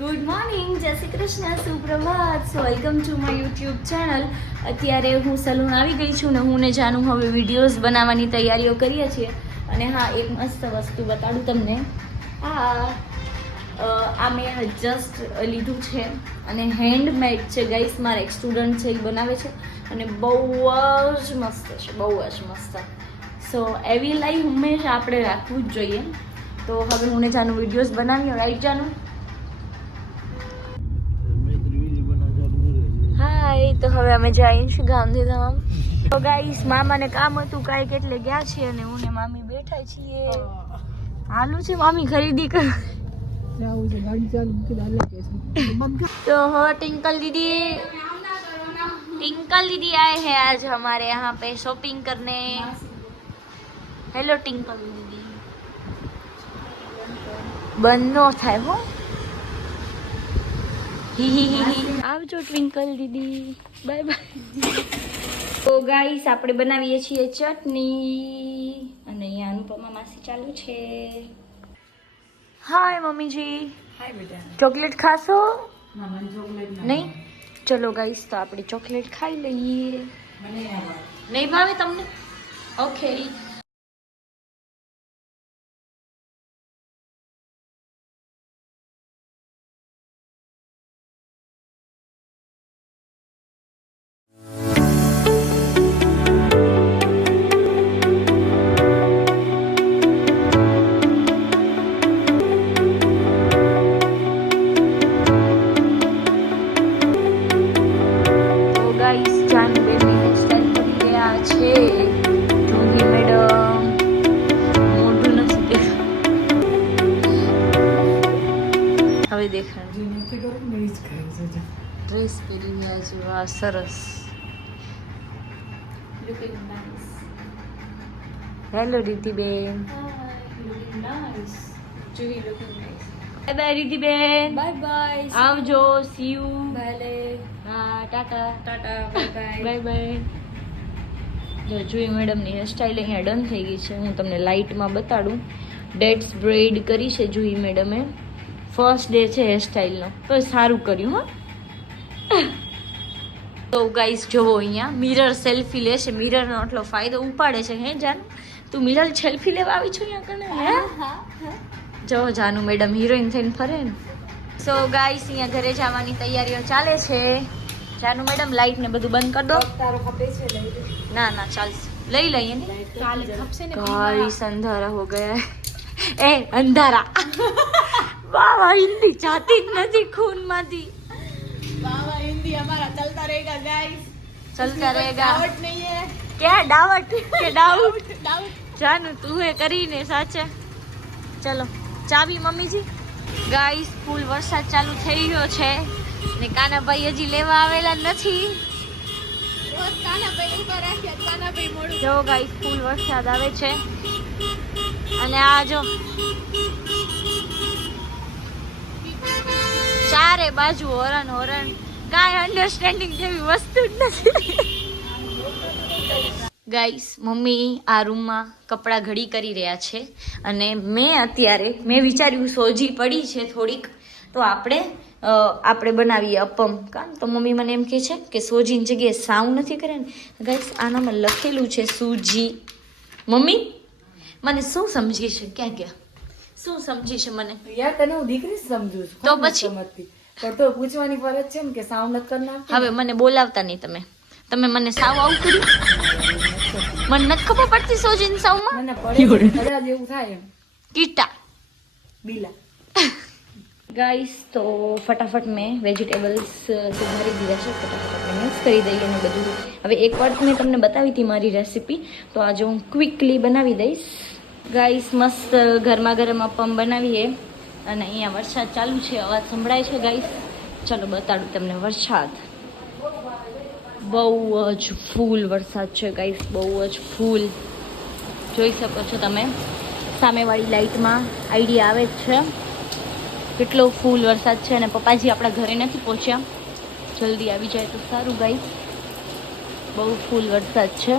Good morning, જય શ્રી કૃષ્ણ, સુપ્રભાત. So welcome to my YouTube channel. અત્યારે હું સલૂન આવી ગઈ છું ને હું ને જાનું હવે વિડીયોઝ બનાવવાની તૈયારીઓ કરીએ છીએ. અને હા, એક મસ્ત વસ્તુ બતાડું તમને. આ મેં જસ્ટ લીધું છે અને હેન્ડમેડ છે ગાઈસ. મારા એક સ્ટુડન્ટ છે, એ બનાવે છે અને બહુ જ મસ્ત છે, બહુ જ મસ્ત. સો એવી લાઈફ હંમેશા આપણે રાખવું જ જોઈએ. તો હવે હું ને જાનું વિડીયોઝ બનાવીએ. રાઈટ જાનું? હાય. તો હવે અમે જઈશું ગાંધીધામ. તો ગાઈસ, મામાને કામ હતું કાંઈક એટલે ગયા છીએ અને હું ને મામી બેઠા છીએ. હાલું છે મામી ખરીદી કર. तो हो टिंकल दीदी आए हैं आज हमारे यहाँ पे शॉपिंग करने. हेलो टिंकल दीदी. બંધ નો થાય હો. આવજો ટ્વિંકલ દીદી. Bye bye. તો ગાઈસ, આપણે બનાવીએ છીએ ચટણી અને અહીંયા અનુપમા માસી ચાલુ છે. હાય મમ્મીજી. હાય બેટા. ચોકલેટ ખાશો? મને ચોકલેટ નહીં? ચલો ગાઈસ, તો આપણે ચોકલેટ ખાઈ લઈએ. મને નહીં ભાવે તમને? ઓકે. ડ્રેસ પહેરી રહ્યા છે. વાહ, સરસ. હેલો રીતિબેન. બાય બાય રીતિબેન. Bye bye. આવજો. See you. ભલે. હા, ટાટા. ટાટા. Bye bye. Bye bye. જો જોઈ મેડમની હેરસ્ટાઈલ અહીંયા ડન થઈ ગઈ છે. હું તમને લાઇટમાં બતાડું. ડેટ્સ બ્રેડ કરી છે જોઈ મેડમે. ફર્સ્ટ ડે છે હેરસ્ટાઈલનો, તો સારું કર્યું. હા. તો ગાઈસ જોવો, અહીંયા મિરર સેલ્ફી લે છે. મિરરનો આટલો ફાયદો ઉપાડે છે. હે જાનુ, તું મિરર સેલ્ફી લેવા આવી છું અહીંયા કને? હે જો જાનુ મેડમ હિરોઈન થઈને ફરે ને. સો ગાઈસ, અહીંયા ઘરે જવાની તૈયારીઓ ચાલે છે. જાનુ મેડમ, લાઈટ ને બધું બંધ કરી દો. તારો ખપે છે લઈ લે. ના ના, ચાલશે, લઈ લઈએ ને. કાલે ખપશે ને. ગાઈસ, અંધારા હો ગયા. એ અંધારા. વાહ, હિન્દી જાતી જ નથી ખૂનમાંથી. बाबा हिंदी हमारा चलता रहेगा गाइस. चलता रहेगा. डाउट नहीं है. क्या डाउट के डाउट? डाउट. જાનુ તું એ કરીને સાચે. ચલો, ચાવી મમ્મીજી. ગાઈસ, ફૂલ વરસાદ ચાલુ થઈ ગયો છે ને કાનાભાઈ હજી લેવા આવેલા નથી. બસ કાનાભાઈ ઉપર રાખ્યા. કાનાભાઈ મોડું. જો ગાઈસ, ફૂલ વરસાદ આવે છે અને આ જો ચારે બાજુ હોરણ હોરણ. કાંઈ અન્ડરસ્ટેન્ડિંગ જેવી વસ્તુ જ નથી. ગાઈસ, મમ્મી આ રૂમમાં કપડાં ઘડી કરી રહ્યા છે અને મેં વિચાર્યું સોજી પડી છે થોડીક, તો આપણે બનાવીએ અપમ. કાં તો મમ્મી મને એમ કહે છે કે સોજીની જગ્યાએ સાવ નથી કરે ને. ગાઈસ, આનામાં લખેલું છે સૂજી. મમ્મી મને શું સમજી છે? ક્યાં શું સમજી છે મને? યાર, તને હું દીકરી સમજુ છું. તો પછી? પણ તો પૂછવાની ફરજ છે ને કે સાવ નથી કરનાર. હવે મને બોલાવતા નહીં તમે મને સાવ આવું કર્યું. મને નથી ખબર પડતી સોજીન સાવમાં. મને પડે કદાચ એવું થાય એમ. કીટા બીલા. ગાઈસ, તો ફટાફટ મેં વેજીટેબલ્સ સુધારી દીધા છે. ફટાફટ આપણે મિક્સ કરી દઈએ અને બધું. હવે એક વાર મેં તમને બતાવી હતી મારી રેસીપી, તો આજે હું ક્વિકલી બનાવી દઈશ. ગાઈસ, મસ્ત ગરમા ગરમ અપમ બનાવીએ અને અહીંયા વરસાદ ચાલુ છે. અવાજ સંભળાય છે ગાઈસ? ચલો બતાડું તમને વરસાદ. બહુ જ ફૂલ વરસાદ છે ગાઈસ, બહુ જ ફૂલ. જોઈ શકો છો તમે, સામેવાળી લાઇટમાં આઈડિયા આવે જ છે કેટલો ફૂલ વરસાદ છે. અને પપ્પાજી આપણા ઘરે નથી પહોંચ્યા. જલ્દી આવી જાય તો સારું ગાઈસ. બહુ ફૂલ વરસાદ છે.